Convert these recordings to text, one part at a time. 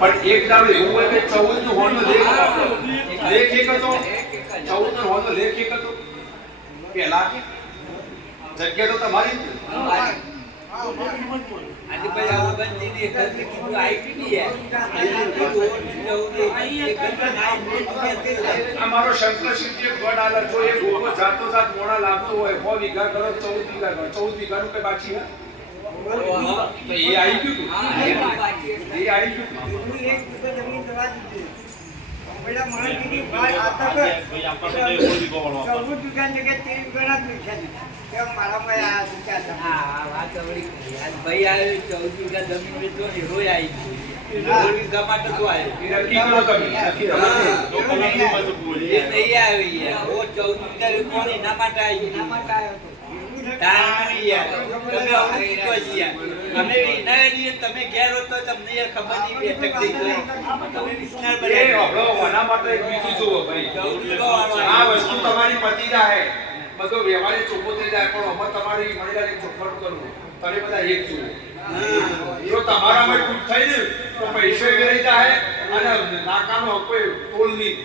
પણ એક દાડો એવું હોય કે 14 નો હોનો લેખ એક હતો, 14 નો હોનો લેખ એક હતો. પેલા જગ્યા તો તમારી આજે ભાઈ આવું બંધી ને એકત્ર કીધું આઈપી અમારો શંકર શિવજી ગોડ આલા જો એ ગોગો જાતો જાત મોણા લાગતો હોય 100 વીઘા કરો 14 વીઘા કરો 14 વીઘાનું કઈ બાકી હે તો એ આવી ગયું એ આવી ગયું એક જમીન દવા દીધી પેલા માણસની ભાઈ આતા ભાઈ આપણા તો બહુ દુકાન જગ્યાએ 3 ગણા પૈસા દીધા કે મારા માં આ દુકાન હા વાત આવડી આજ ભાઈ આવ્યો 14 વીઘા જમીન વેચો ને રોય આવી 14 વીઘા માટે શું આવ્યો નક્કી કરો તમે એ નહીં આવી યાર ઓ 14 વીઘા કોણ એના માટે આવી એના માટે આવ્યો હતો તારી યાર તમે આવું કીધો યાર અમે વિનાયજી તમે ઘેર હો તો તમને યાર ખબર નહીં બેઠક થઈ ગઈ તમે વિસ્નાર એ હબળો ઓના માટે એક બીજું જુઓ ભાઈ આ વસ્તુ તમારી પતી જાય બધો વ્યવહારે ચોખ્ખો થઈ જાય પણ અમર તમારી મણીદાર એક ચોખ્ખું કરવું તમે બધા એક જુઓ જો તમારામાં કુટ થઈ ને તો પૈસો વેરાઈ જાય અને નાકાનો કોઈ ટોલ નહીં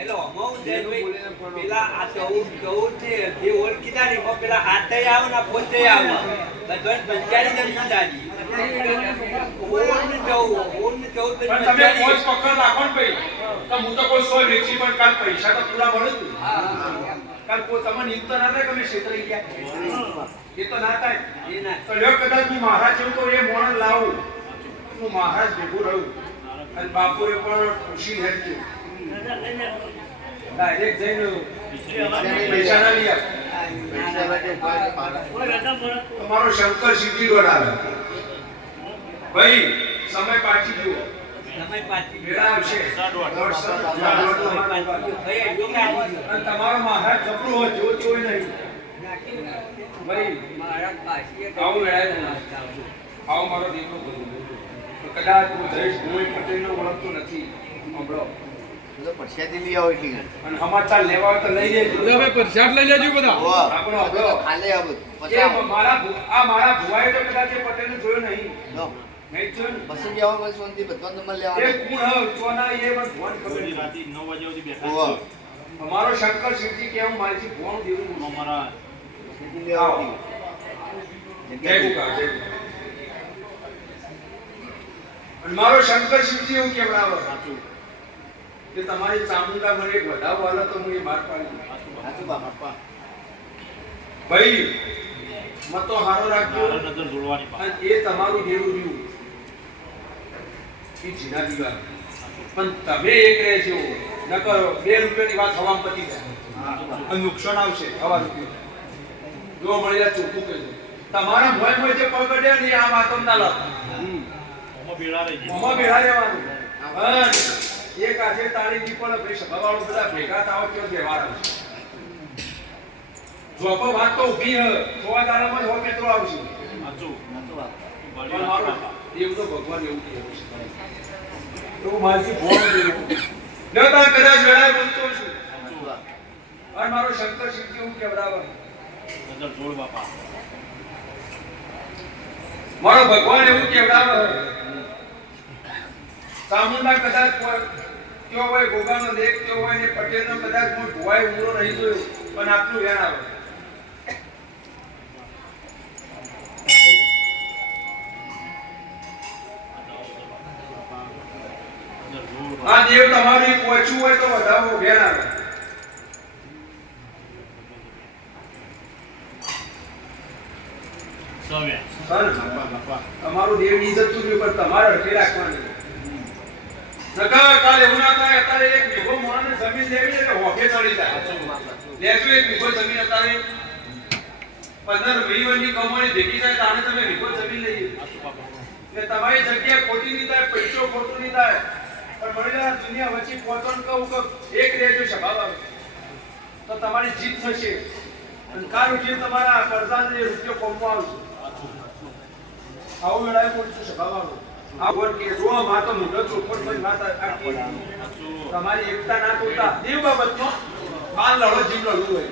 એટલે અમાઉન્ટ દે ભાઈ પેલા આ 14 ને જે ઓળખીતા ને એમાં પેલા હાથ આવો ને પોતે આવો બધોને પંચાયત જમીન દાજી ઓન 14 પણ તમે કોઈ પકડ રાખો ને ભાઈ તો હું તો કોઈ 100 વેચી પણ કાલ પૈસા તો પૂરા મળે જ કાલ કોઈ તમને ઇન તો ના થાય કે મેં છેતરી ગયા એ તો ના થાય એ ના તો લ્યો કદાચ હું મહારાજ જેવું તો એ મોણ લાવું હું મહારાજ ભેગું રહું અને બાપુએ પણ ખુશી હેઠી ડાયરેક્ટ જઈને પૈસા ના લઈ તમારો શંકર શિવજી ગોડાવે ભાઈ સમય પાછી ગયો સમય પાછી વેળા આવશે અને તમારો મહારાજ જબરું હોય જો જોઈ નહીં ભાઈ મારા પાછી આવું વેળાય આવો મારો દીકરો કદાચ હું જઈશ હું પટેલનો ઓળખતો નથી હમણાં તો પરસાદી લઈ આવો એટલી અને સમાચાર લેવા હોય તો લઈ લેજો બધા ભાઈ પ્રસાદ લઈ લેજો બધા આપણો હબળો ખાલે આવો એ મારા ભુવાએ તો કદાચ એ પટેલને જોયો નહીં નો નહીં જોયો ને? પસંદ આવો બસ સોનથી બધો નંબર એ લેવાનો કુણ હ ચોના એ પણ ભુવાને ખબર નહીં. રાતે 9 વાગે સુધી બેઠા ઓવા અમારો શંકર શિવજી કેવું મારી ભુવાનું દેવું અમારા પરસાદી લઈ આવો જય ગુકા જય ગુકા. અને મારો શંકર શિવજી એવું કેવડાવે કે તમારી ચામુંડા મને એક વધાવો હાલો તો હું એ બહાર પાડી હાચું બાપા ભાઈ મતો હારો રાખજો નજર જોડવાની અને એ તમારું દેવું રહ્યું એ જીના દીવા પણ તમે એક રહેજો ન કરો 2 રૂપિયાની વાત હવામાં પતી જાય અને નુકસાન આવશે હવા રૂપિયા જો મળી જાય ચોખ્ખું કહેજો તમારા મોય મોય જે પગડે ને આ વાતો ના લો ઓમાં બેડા રહી જાય મોમાં બેહા રહેવાનું એક આજે તાળી ની પણ ભાઈ સભાવાળો બધા ભેગા થાવ કે વ્યવહાર આવશે જોપો વાત તો ઊભી હ થોડા દાડામાં જ હો મિત્રો આવશે સાચું પણ મારો દેવ તો ભગવાન એવું કહે છે તો મારી ભોળ દેવું ન તા કદાચ વેળાએ બોલતો છું અને મારો શંકર શિવજી એવું કેવડાવે નજર જોડ બાપા મારો ભગવાન એવું કેવડાવે ચામુંડા કદાચ કયો હોય ગોગાનો લેખ કયો હોય ને પટેલનો કદાચ કોઈ ભુવાય ઉમરો નહીં જોયો પણ આપનું વેણ આવે આ દેવ તમારું પહોંચવું હોય તો વધાવો વેણ આવે તમારું દેવ ઇજ્જત ચૂક્યું પણ તમારે અડકે રાખવાની નકર કાલે એવું ના થાય અત્યારે એક વીઘો મોણાને જમીન લેવી એટલે હોફે ચડી જાય લેજો એક વીઘો જમીન અત્યારે 15-20 વર્ષની કમાણી ભેગી થાય તાણે તમે વીઘો જમીન લઈએ એટલે તમારી જગ્યા ખોટી નહીં થાય પૈસો ખોટો નહીં થાય પણ મને આ દુનિયા વચ્ચે પહોંચવાનું કહું કે એક રહેજો સ્વભાવ તો તમારી જીત થશે અને કાલ ઉઠીને તમારા કરજાને રૂપિયો કોમવા આવશે આવું લડાઈ પોલીસ સ્વભાવ આ બોલ કે જો માં તો મોઢો ચોખવટ પર વાત આખી તમારી એકતા ના તોડતા દેવ બાબતનો બાલ લડો જીવ લડવું હોય